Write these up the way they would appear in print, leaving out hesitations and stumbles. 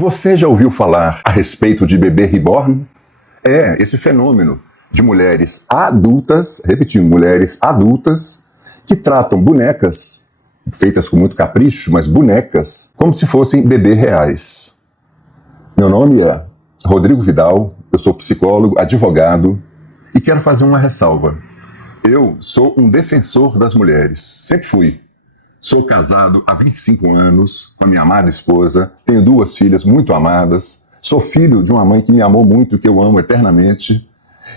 Você já ouviu falar a respeito de bebê reborn? É, esse fenômeno de mulheres adultas, repetindo, mulheres adultas, que tratam bonecas, feitas com muito capricho, mas bonecas, como se fossem bebês reais. Meu nome é Rodrigo Vidal, eu sou psicólogo, advogado, e quero fazer uma ressalva. Eu sou um defensor das mulheres, sempre fui. Sou casado há 25 anos com a minha amada esposa, tenho 2 filhas muito amadas, sou filho de uma mãe que me amou muito e que eu amo eternamente,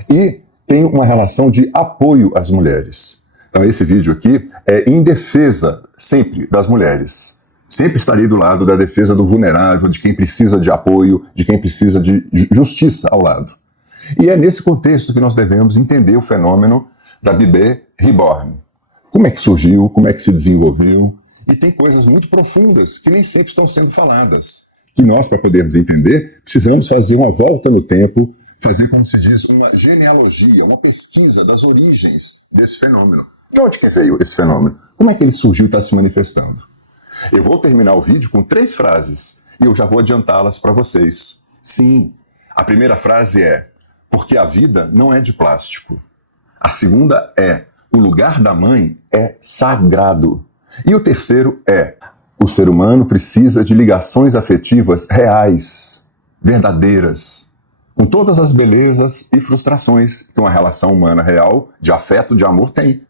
e tenho uma relação de apoio às mulheres. Então esse vídeo aqui é em defesa sempre das mulheres. Sempre estarei do lado da defesa do vulnerável, de quem precisa de apoio, de quem precisa de justiça ao lado. E é nesse contexto que nós devemos entender o fenômeno da bebê reborn. Como é que surgiu, como é que se desenvolveu, e tem coisas muito profundas que nem sempre estão sendo faladas. Que nós, para podermos entender, precisamos fazer uma volta no tempo, fazer, como se diz, uma genealogia, uma pesquisa das origens desse fenômeno. De onde que veio esse fenômeno? Como é que ele surgiu e está se manifestando? Eu vou terminar o vídeo com 3 frases, e eu já vou adiantá-las para vocês. Sim, a primeira frase é: porque a vida não é de plástico. A segunda é: o lugar da mãe é sagrado. E o terceiro é: o ser humano precisa de ligações afetivas reais, verdadeiras, com todas as belezas e frustrações que uma relação humana real, de afeto, de amor, tem.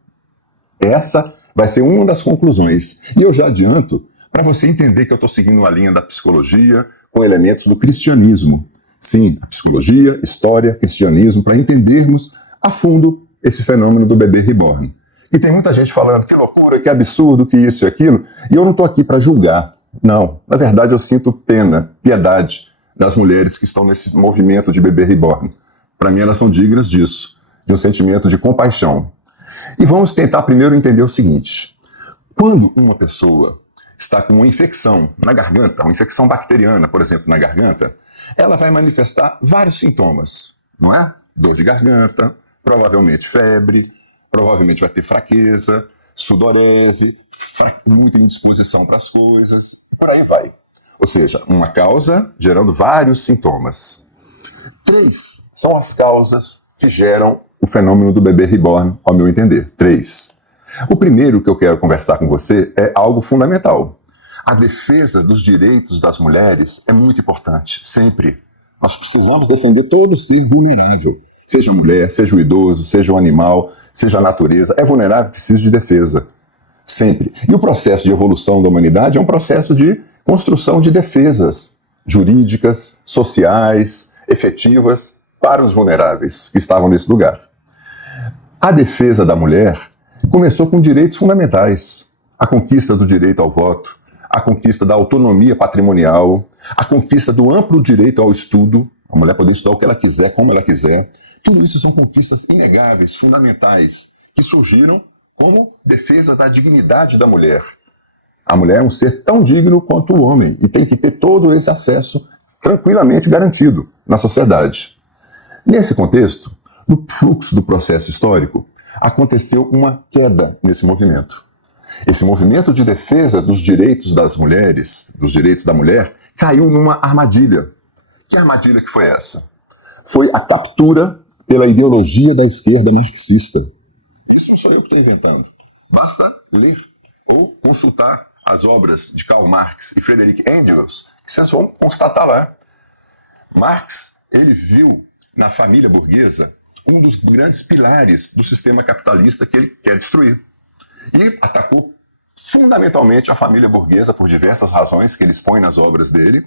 Essa vai ser uma das conclusões. E eu já adianto, para você entender que eu estou seguindo a linha da psicologia com elementos do cristianismo. Sim, psicologia, história, cristianismo, para entendermos a fundo esse fenômeno do bebê reborn. E tem muita gente falando que loucura, que absurdo, que isso e aquilo, e eu não estou aqui para julgar. Não, na verdade eu sinto pena, piedade das mulheres que estão nesse movimento de bebê reborn. Para mim elas são dignas disso, de um sentimento de compaixão. E vamos tentar primeiro entender o seguinte: quando uma pessoa está com uma infecção na garganta, uma infecção bacteriana, por exemplo, na garganta, ela vai manifestar vários sintomas, não é? Dor de garganta, provavelmente febre, provavelmente vai ter fraqueza, sudorese, muita indisposição para as coisas, por aí vai. Ou seja, uma causa gerando vários sintomas. 3 são as causas que geram o fenômeno do bebê reborn, ao meu entender. 3. O primeiro que eu quero conversar com você é algo fundamental. A defesa dos direitos das mulheres é muito importante, sempre. Nós precisamos defender todo ser vulnerável. Seja a mulher, seja o idoso, seja o animal, seja a natureza. É vulnerável, precisa de defesa. Sempre. E o processo de evolução da humanidade é um processo de construção de defesas jurídicas, sociais, efetivas para os vulneráveis que estavam nesse lugar. A defesa da mulher começou com direitos fundamentais. A conquista do direito ao voto, a conquista da autonomia patrimonial, a conquista do amplo direito ao estudo, a mulher poder estudar o que ela quiser, como ela quiser. Tudo isso são conquistas inegáveis, fundamentais, que surgiram como defesa da dignidade da mulher. A mulher é um ser tão digno quanto o homem e tem que ter todo esse acesso tranquilamente garantido na sociedade. Nesse contexto, no fluxo do processo histórico, aconteceu uma queda nesse movimento. Esse movimento de defesa dos direitos das mulheres, dos direitos da mulher, caiu numa armadilha. Que armadilha que foi essa? Foi a captura pela ideologia da esquerda marxista. Isso não sou eu que estou inventando. Basta ler ou consultar as obras de Karl Marx e Friedrich Engels, que vocês vão constatar lá. Marx, ele viu na família burguesa um dos grandes pilares do sistema capitalista que ele quer destruir. E atacou fundamentalmente a família burguesa por diversas razões que ele expõe nas obras dele.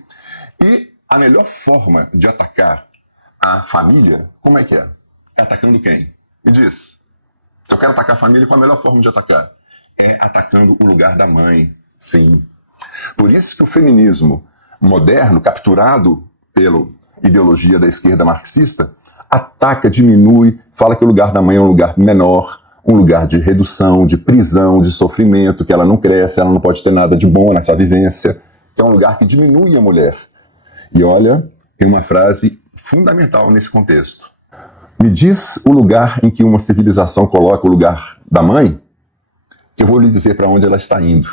E a melhor forma de atacar a família, como é que é? É atacando quem? Me diz. Se eu quero atacar a família, qual é a melhor forma de atacar? É atacando o lugar da mãe, sim. Por isso que o feminismo moderno, capturado pela ideologia da esquerda marxista, ataca, diminui, fala que o lugar da mãe é um lugar menor, um lugar de redução, de prisão, de sofrimento, que ela não cresce, ela não pode ter nada de bom nessa vivência, que é um lugar que diminui a mulher. E olha, tem uma frase fundamental nesse contexto. Me diz o lugar em que uma civilização coloca o lugar da mãe, que eu vou lhe dizer para onde ela está indo.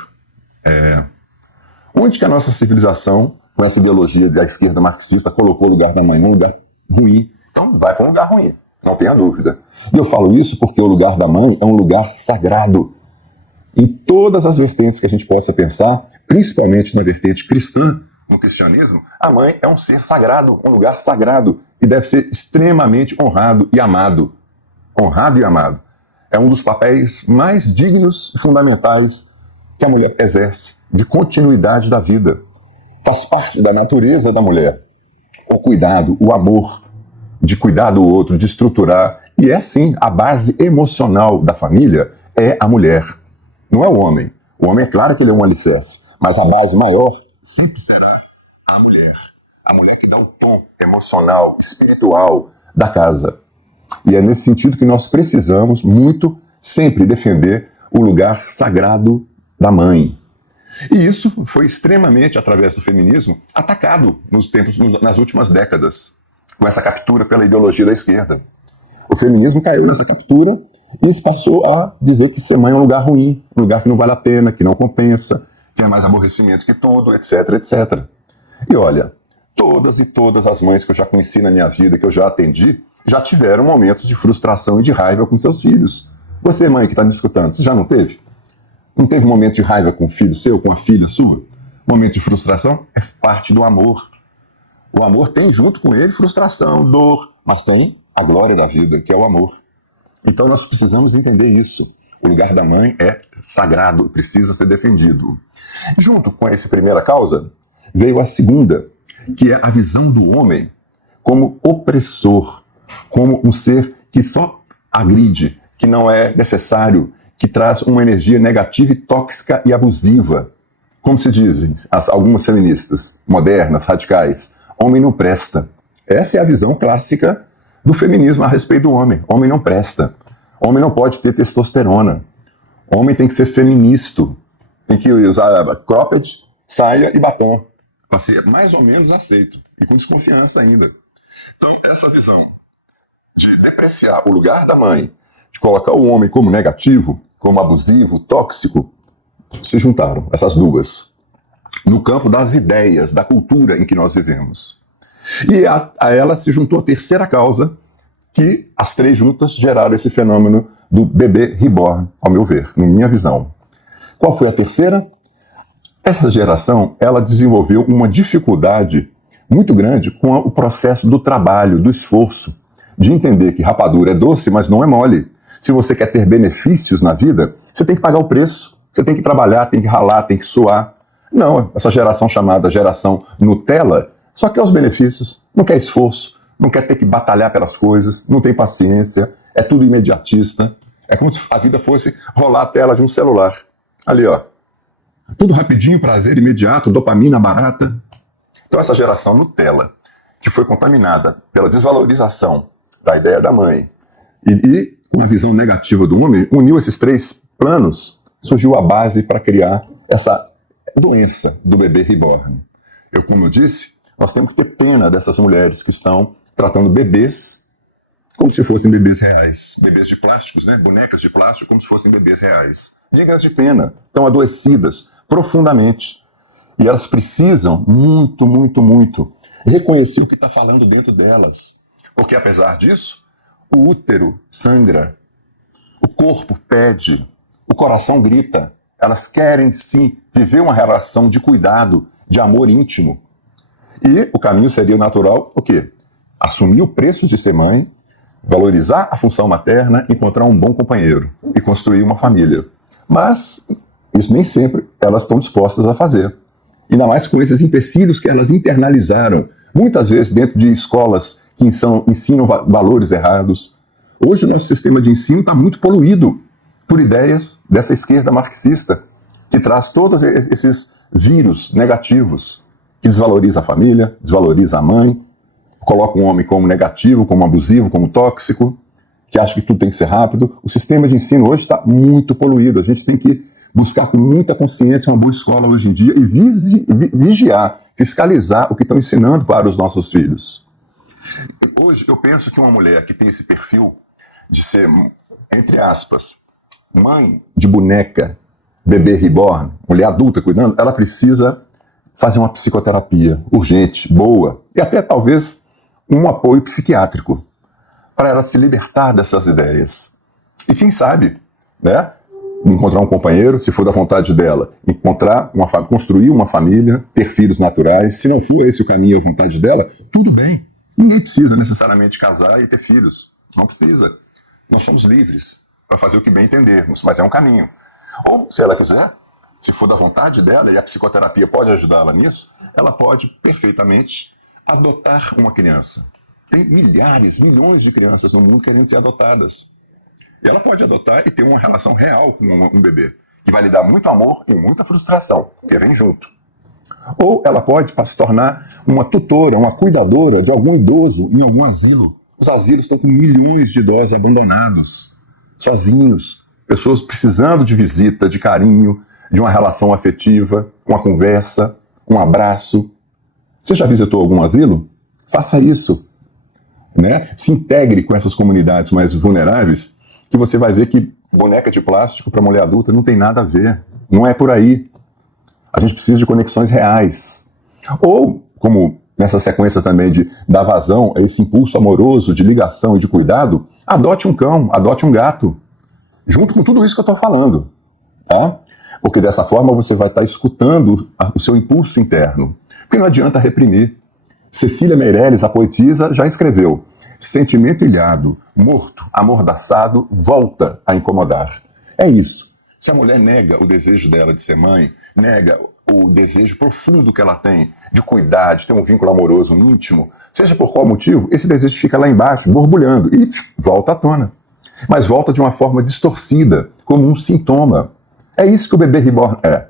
Onde que a nossa civilização com essa ideologia da esquerda marxista, colocou o lugar da mãe num lugar ruim. Então vai para um lugar ruim, não tenha dúvida. E eu falo isso porque o lugar da mãe é um lugar sagrado. Em todas as vertentes que a gente possa pensar, principalmente na vertente cristã, no cristianismo, a mãe é um ser sagrado, um lugar sagrado, e deve ser extremamente honrado e amado. Honrado e amado. É um dos papéis mais dignos e fundamentais que a mulher exerce, de continuidade da vida. Faz parte da natureza da mulher. O cuidado, o amor, de cuidar do outro, de estruturar. E é sim, a base emocional da família é a mulher. Não é o homem. O homem é claro que ele é um alicerce, mas a base maior sempre será a mulher. A mulher que dá o tom emocional, espiritual da casa. E é nesse sentido que nós precisamos muito sempre defender o lugar sagrado da mãe. E isso foi extremamente, através do feminismo, atacado nas últimas décadas, com essa captura pela ideologia da esquerda. O feminismo caiu nessa captura e se passou a dizer que ser mãe é um lugar ruim, um lugar que não vale a pena, que não compensa, que é mais aborrecimento que tudo, etc, etc. E olha, todas e todas as mães que eu já conheci na minha vida, que eu já atendi, já tiveram momentos de frustração e de raiva com seus filhos. Você, mãe, que está me escutando, você já não teve? Não teve momento de raiva com o filho seu, com a filha sua? Momento de frustração? É parte do amor. O amor tem junto com ele frustração, dor, mas tem a glória da vida, que é o amor. Então nós precisamos entender isso. O lugar da mãe é sagrado, precisa ser defendido. Junto com essa primeira causa, veio a segunda, que é a visão do homem como opressor, como um ser que só agride, que não é necessário, que traz uma energia negativa e tóxica e abusiva. Como se dizem algumas feministas modernas, radicais, homem não presta. Essa é a visão clássica do feminismo a respeito do homem. Homem não presta. Homem não pode ter testosterona. Homem tem que ser feminista. Tem que usar cropped, saia e batom. Para ser mais ou menos aceito. E com desconfiança ainda. Então, essa visão de depreciar o lugar da mãe, de colocar o homem como negativo, como abusivo, tóxico, se juntaram, essas duas, no campo das ideias, da cultura em que nós vivemos. E a ela se juntou a terceira causa, que as três juntas geraram esse fenômeno do bebê reborn, ao meu ver, na minha visão. Qual foi a terceira? Essa geração, ela desenvolveu uma dificuldade muito grande com o processo do trabalho, do esforço, de entender que rapadura é doce, mas não é mole. Se você quer ter benefícios na vida, você tem que pagar o preço, você tem que trabalhar, tem que ralar, tem que suar. Não, essa geração chamada geração Nutella só quer os benefícios, não quer esforço, não quer ter que batalhar pelas coisas, não tem paciência, é tudo imediatista. É como se a vida fosse rolar a tela de um celular. Ali, ó. Tudo rapidinho, prazer imediato, dopamina barata. Então essa geração Nutella, que foi contaminada pela desvalorização da ideia da mãe e com a visão negativa do homem, uniu esses três planos, surgiu a base para criar essa doença do bebê reborn. Como eu disse, nós temos que ter pena dessas mulheres que estão tratando bebês como se fossem bebês reais. Bebês de plásticos, né? Bonecas de plástico como se fossem bebês reais. Dignas de pena, estão adoecidas profundamente. E elas precisam muito, muito, muito reconhecer o que está falando dentro delas. Porque apesar disso, o útero sangra, o corpo pede, o coração grita. Elas querem sim viver uma relação de cuidado, de amor íntimo. E o caminho seria natural o quê? Assumir o preço de ser mãe, valorizar a função materna, encontrar um bom companheiro e construir uma família. Mas isso nem sempre elas estão dispostas a fazer. Ainda mais com esses empecilhos que elas internalizaram, muitas vezes dentro de escolas que ensinam valores errados. Hoje o nosso sistema de ensino está muito poluído por ideias dessa esquerda marxista, que traz todos esses vírus negativos, que desvaloriza a família, desvaloriza a mãe, coloca um homem como negativo, como abusivo, como tóxico, que acha que tudo tem que ser rápido. O sistema de ensino hoje está muito poluído. A gente tem que buscar com muita consciência uma boa escola hoje em dia e vigiar, fiscalizar o que estão ensinando para os nossos filhos. Hoje eu penso que uma mulher que tem esse perfil de ser, entre aspas, mãe de boneca, bebê reborn, mulher adulta cuidando, ela precisa fazer uma psicoterapia urgente, boa, e até talvez um apoio psiquiátrico, para ela se libertar dessas ideias. E quem sabe, né, encontrar um companheiro, se for da vontade dela, construir uma família, ter filhos naturais. Se não for esse o caminho e a vontade dela, tudo bem. Ninguém precisa necessariamente casar e ter filhos. Não precisa. Nós somos livres para fazer o que bem entendermos, mas é um caminho. Ou, se ela quiser, se for da vontade dela, e a psicoterapia pode ajudá-la nisso, ela pode perfeitamente adotar uma criança. Tem milhares, milhões de crianças no mundo querendo ser adotadas. E ela pode adotar e ter uma relação real com um bebê, que vai lhe dar muito amor e muita frustração, que vem junto. Ou ela pode se tornar uma tutora, uma cuidadora de algum idoso em algum asilo. Os asilos estão com milhões de idosos abandonados, sozinhos, pessoas precisando de visita, de carinho, de uma relação afetiva, uma conversa, um abraço. Você já visitou algum asilo? Faça isso. Né? Se integre com essas comunidades mais vulneráveis, que você vai ver que boneca de plástico para mulher adulta não tem nada a ver. Não é por aí. A gente precisa de conexões reais. Ou, como nessa sequência também de dar vazão a esse impulso amoroso de ligação e de cuidado, adote um cão, adote um gato, junto com tudo isso que eu estou falando. Tá? Porque dessa forma você vai estar escutando o seu impulso interno. Porque não adianta reprimir. Cecília Meirelles, a poetisa, já escreveu: sentimento ilhado, morto, amordaçado, volta a incomodar. É isso. Se a mulher nega o desejo dela de ser mãe, nega o desejo profundo que ela tem de cuidar, de ter um vínculo amoroso íntimo, seja por qual motivo, esse desejo fica lá embaixo, borbulhando, e volta à tona. Mas volta de uma forma distorcida, como um sintoma. É isso que o bebê reborn é.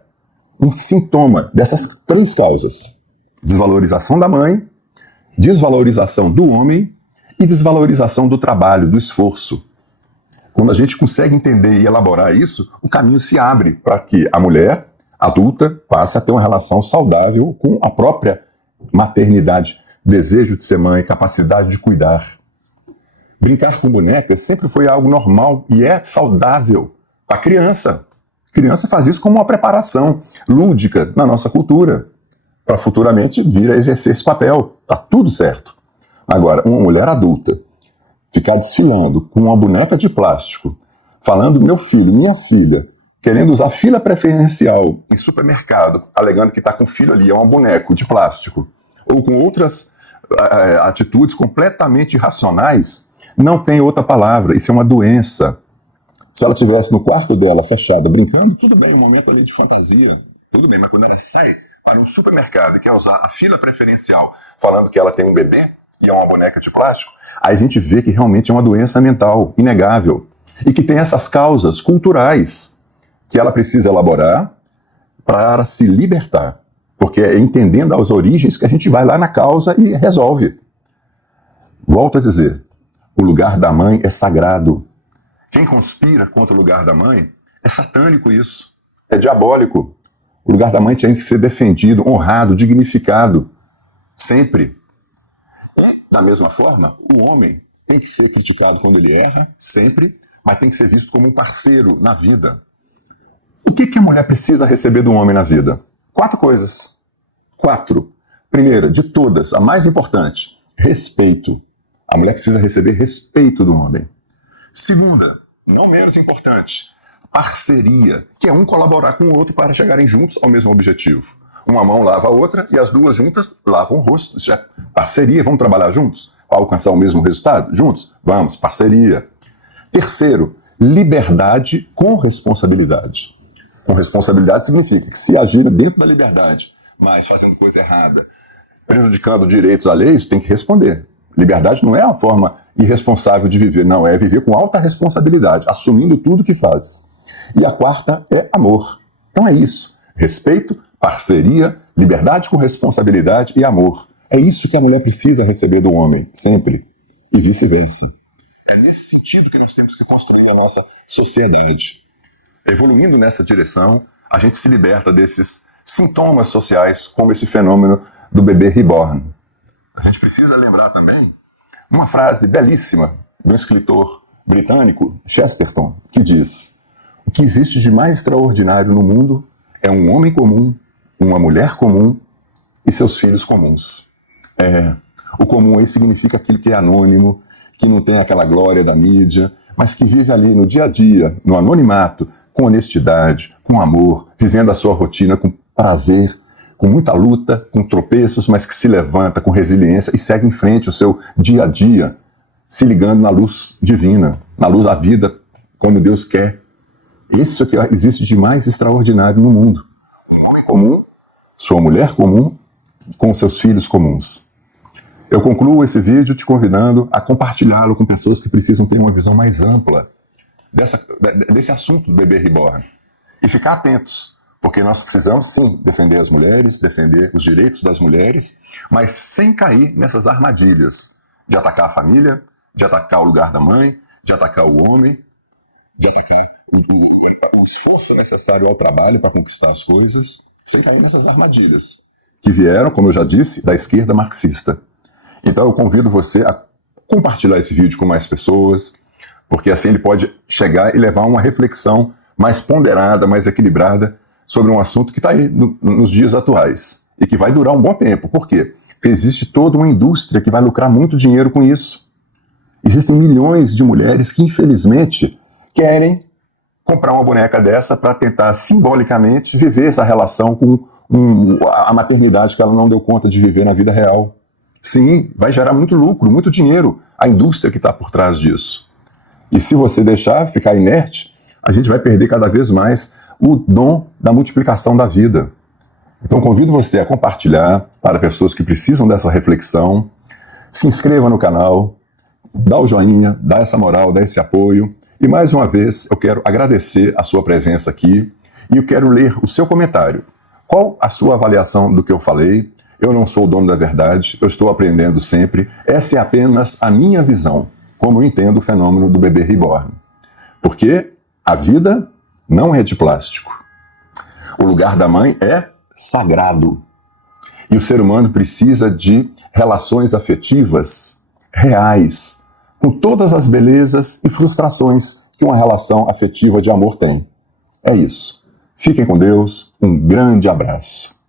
Um sintoma dessas três causas: desvalorização da mãe, desvalorização do homem e desvalorização do trabalho, do esforço. Quando a gente consegue entender e elaborar isso, o caminho se abre para que a mulher adulta passe a ter uma relação saudável com a própria maternidade, desejo de ser mãe, capacidade de cuidar. Brincar com bonecas sempre foi algo normal e é saudável para a criança. A criança faz isso como uma preparação lúdica na nossa cultura, para futuramente vir a exercer esse papel. Tá tudo certo. Agora, uma mulher adulta ficar desfilando com uma boneca de plástico, falando meu filho, minha filha, querendo usar fila preferencial em supermercado, alegando que está com filho ali, é um boneco de plástico, ou com outras atitudes completamente irracionais, não tem outra palavra. Isso é uma doença. Se ela estivesse no quarto dela, fechada, brincando, tudo bem, um momento ali de fantasia, tudo bem, mas quando ela sai para um supermercado e quer usar a fila preferencial, falando que ela tem um bebê e é uma boneca de plástico, aí a gente vê que realmente é uma doença mental, inegável, e que tem essas causas culturais que ela precisa elaborar para se libertar, porque é entendendo as origens que a gente vai lá na causa e resolve. Volto a dizer, o lugar da mãe é sagrado. Quem conspira contra o lugar da mãe, é satânico isso, é diabólico. O lugar da mãe tem que ser defendido, honrado, dignificado, sempre. E, da mesma forma, o homem tem que ser criticado quando ele erra, sempre, mas tem que ser visto como um parceiro na vida. O que a mulher precisa receber do homem na vida? 4 coisas. 4. Primeira, de todas, a mais importante, respeito. A mulher precisa receber respeito do homem. Segunda, não menos importante, parceria, que é um colaborar com o outro para chegarem juntos ao mesmo objetivo. Uma mão lava a outra e as duas juntas lavam o rosto. Isso é parceria, vamos trabalhar juntos para alcançar o mesmo resultado? Juntos? Vamos, parceria. Terceiro, liberdade com responsabilidade. Com responsabilidade significa que se agir dentro da liberdade, mas fazendo coisa errada, prejudicando direitos alheios, tem que responder. Liberdade não é uma forma irresponsável de viver, não, é viver com alta responsabilidade, assumindo tudo que faz. E a quarta é amor. Então é isso, respeito, parceria, liberdade com responsabilidade e amor. É isso que a mulher precisa receber do homem, sempre, e vice-versa. É nesse sentido que nós temos que construir a nossa sociedade. Evoluindo nessa direção, a gente se liberta desses sintomas sociais, como esse fenômeno do bebê reborn. A gente precisa lembrar também uma frase belíssima de um escritor britânico, Chesterton, que diz: o que existe de mais extraordinário no mundo é um homem comum, uma mulher comum e seus filhos comuns. O comum aí significa aquele que é anônimo, que não tem aquela glória da mídia, mas que vive ali no dia a dia, no anonimato, com honestidade, com amor, vivendo a sua rotina com prazer, com muita luta, com tropeços, mas que se levanta com resiliência e segue em frente o seu dia a dia, se ligando na luz divina, na luz da vida, quando Deus quer. Isso que existe de mais extraordinário no mundo. Um homem comum, sua mulher comum, com seus filhos comuns. Eu concluo esse vídeo te convidando a compartilhá-lo com pessoas que precisam ter uma visão mais ampla desse assunto do bebê reborn. E ficar atentos, porque nós precisamos sim defender as mulheres, defender os direitos das mulheres, mas sem cair nessas armadilhas de atacar a família, de atacar o lugar da mãe, de atacar o homem, de atacar o esforço necessário ao trabalho para conquistar as coisas, sem cair nessas armadilhas que vieram, como eu já disse, da esquerda marxista. Então eu convido você a compartilhar esse vídeo com mais pessoas, porque assim ele pode chegar e levar uma reflexão mais ponderada, mais equilibrada sobre um assunto que está aí nos dias atuais e que vai durar um bom tempo. Por quê? Porque existe toda uma indústria que vai lucrar muito dinheiro com isso. Existem milhões de mulheres que, infelizmente, querem comprar uma boneca dessa para tentar simbolicamente viver essa relação com a maternidade que ela não deu conta de viver na vida real. Sim, vai gerar muito lucro, muito dinheiro, a indústria que está por trás disso. E se você deixar ficar inerte, a gente vai perder cada vez mais o dom da multiplicação da vida. Então convido você a compartilhar para pessoas que precisam dessa reflexão. Se inscreva no canal, dá o joinha, dá essa moral, dá esse apoio. E mais uma vez eu quero agradecer a sua presença aqui e eu quero ler o seu comentário. Qual a sua avaliação do que eu falei? Eu não sou o dono da verdade, eu estou aprendendo sempre. Essa é apenas a minha visão, como eu entendo o fenômeno do bebê reborn. Porque a vida não é de plástico. O lugar da mãe é sagrado. E o ser humano precisa de relações afetivas reais, com todas as belezas e frustrações que uma relação afetiva de amor tem. É isso. Fiquem com Deus, um grande abraço.